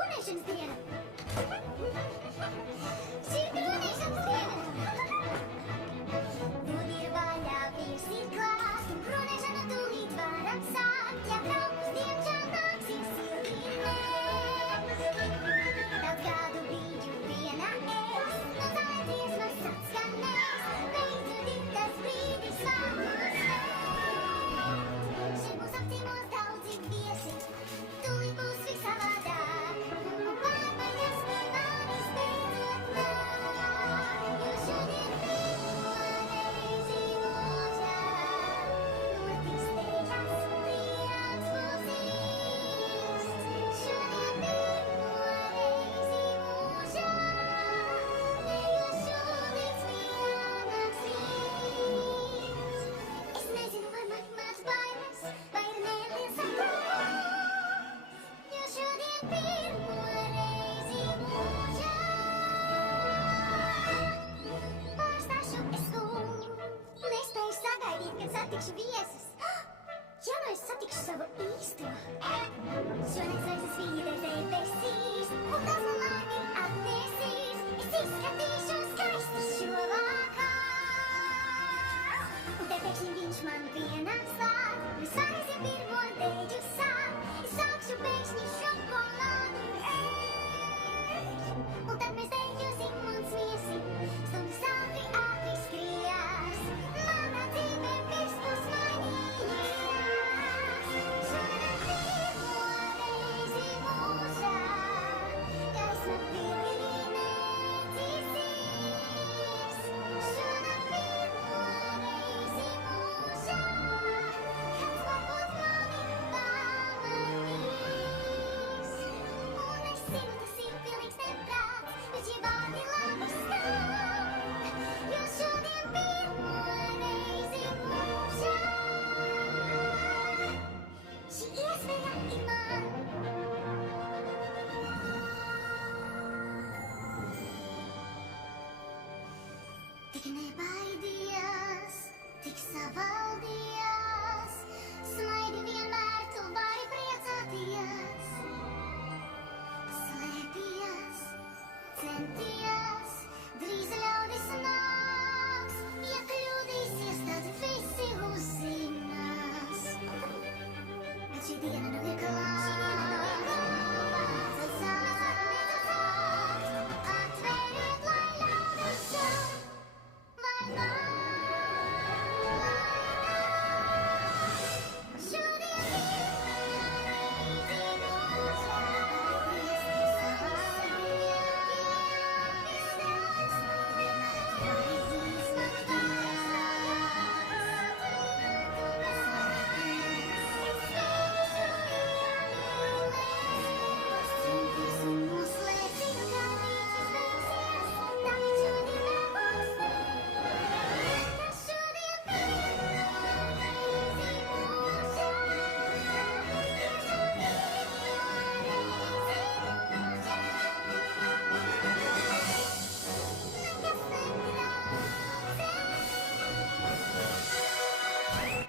kronēšanas diena! Šī ir kronēšanas diena! Lūd ir vaļā, vīrs ir klāt, un kronēšanu tūlīt varam sākt, ja draugus diemžēl nāksies ilginēt. Daudz gadu biju viena es, no zālē dziesmas atskanēs, beidzot ir tas brīdis vārdos vērt. Šeit mūs apciemos daudzi viesi, tūlīt būs viss savādāk, un pārmaiņas pie manis beidzot nāk. Jo šodien pirmo reizi mūžā notiks steigās prieks mūs īsts. Šodien pirmo reizi mūžā nejošo līdz pienāks rīts. Es nezinu, vai man māc bailes, vai ir neliels apgūts, jo šodien pirmo reizi mūžā pārstāšu es skolu. Nespēju sagaidīt, kad satikšu viesus. Ja nu es satikšu savu īsto, šonakt zvaigznes vīde debesīs, un tas man mani atnesīs. Es izskatīšos skaisti šo vakaru, un te pēkšņi viņš man pienāks klāt. Mēs varēsim pirmo deģu sākt, es sākšu pēkšņi šokolādi ēst. Un tad mēs deģosim un smiesim, stundas ātri skriejās. Manā dzīvē viss būs mainījies. Šodien pirmo reizi mūžā gaisma pilnī nedzīsīs. Šodien pirmo reizi mūžā kāds varbūt mani pamanīs. Un es zinu, tas ir pilnīgs neprāts, bet šie vārdi labi stāv, jo šodien pirmo reizi mūžā šī iespēja ir man. Tik nebaidies, tik savaldies, smaidi vienmēr tu vari priecāties. Slēpies, centies, drīz ļaudis nāks, ja kļūdīsies, tad visi uzzinās. Bet šī diena nu ir klāta.